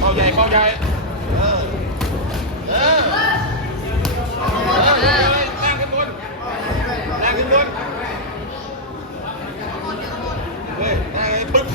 bao dày bao dày เออเออนั่งขึ้นบนนั่งขึ้นบนเฮ้ยนั่งปึ๊บ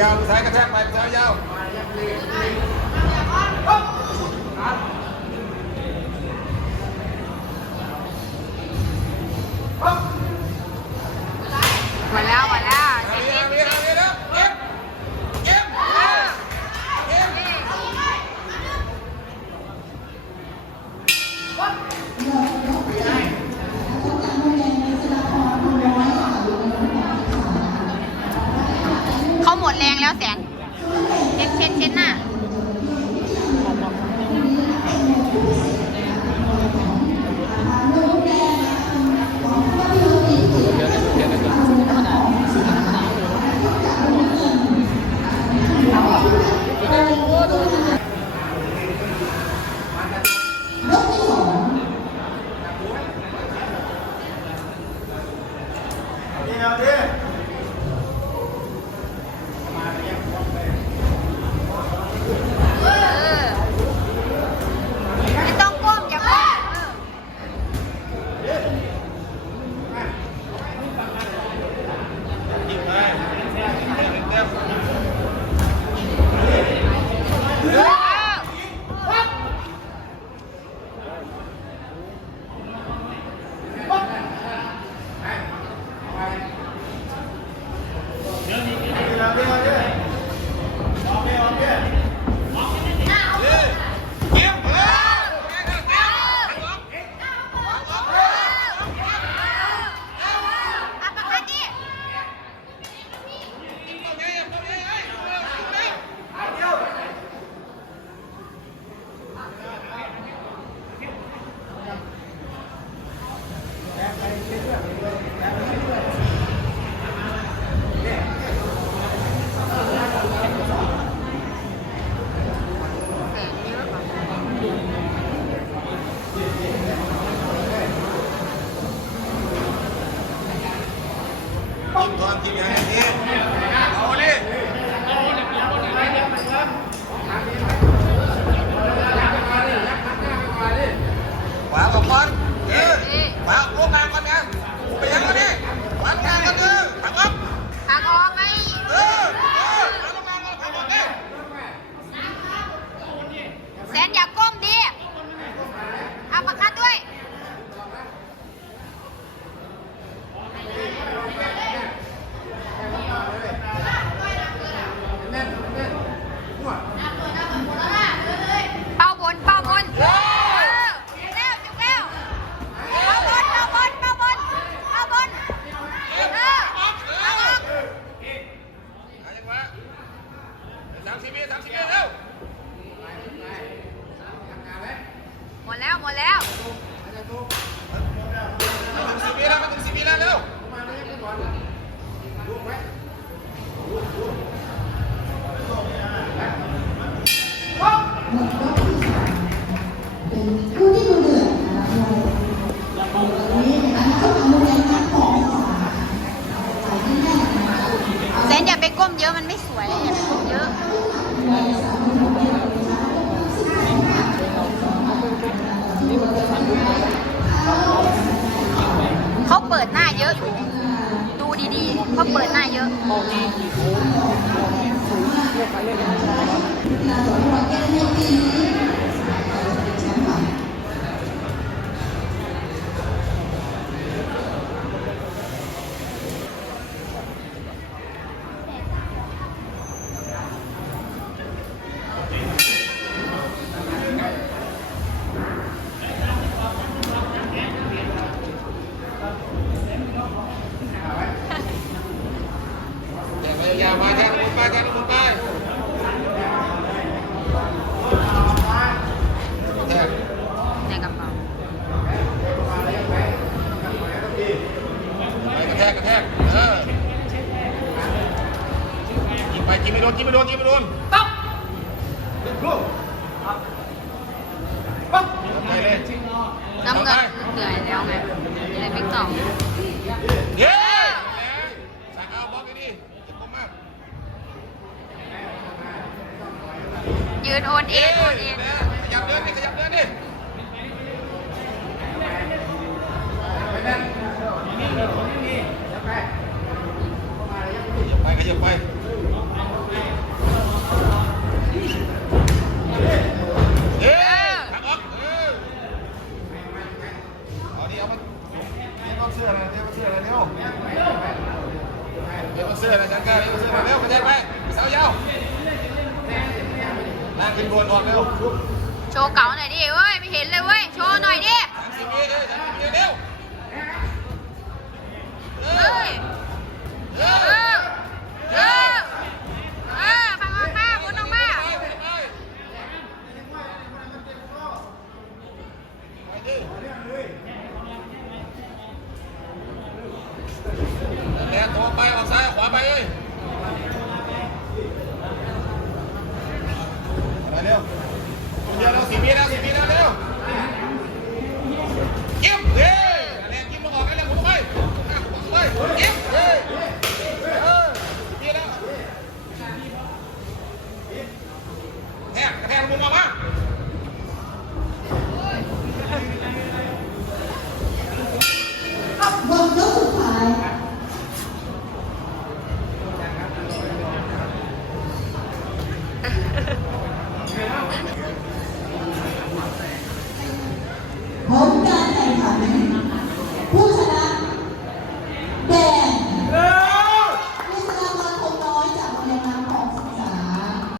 ยาวซ้ายกระแทกไปซ้ายยาว เช็ดเช็ดเช็ดน่ะ แล้วมาถึงสิบวิแล้วมาถึงสิบวิแล้วเร็วหมดรอบที่สามเป็นคู่ที่ดูเดือดนะคะวันนี้นะคะนักข่าวโรงเรียนนักของสาสายที่แน่นะคะแสนอย่าไปก้มเยอะมันไม่สวย เขาเปิดหน้าเยอะ ดูดีๆเขาเปิดหน้าเยอะโอเค น้ำเงินเหนื่อยแล้วไงเลยไม่ต่อเย้สั่งเอาบล็อกไปดิเจ็บมากยืนโอนเอ็นโอนเอ็นขยับเดินดิขยับเดินดิขยับไปขยับไป เสื้อนะจังแกเสื้อมาเล้วกระเด็นไปเสาเยาแรงขึ้นบนออกเร็วโชว์เก่าหน่อยดิเว้ยไม่เห็นเลยเว้ย โชว์หน่อยดิสามยเฮ้ยเฮ้ยเฮ้ยบังออกมาบุญออกมาไดิแล้วตัวไปออกซ้าย apague. Eh. Si viera, si viera.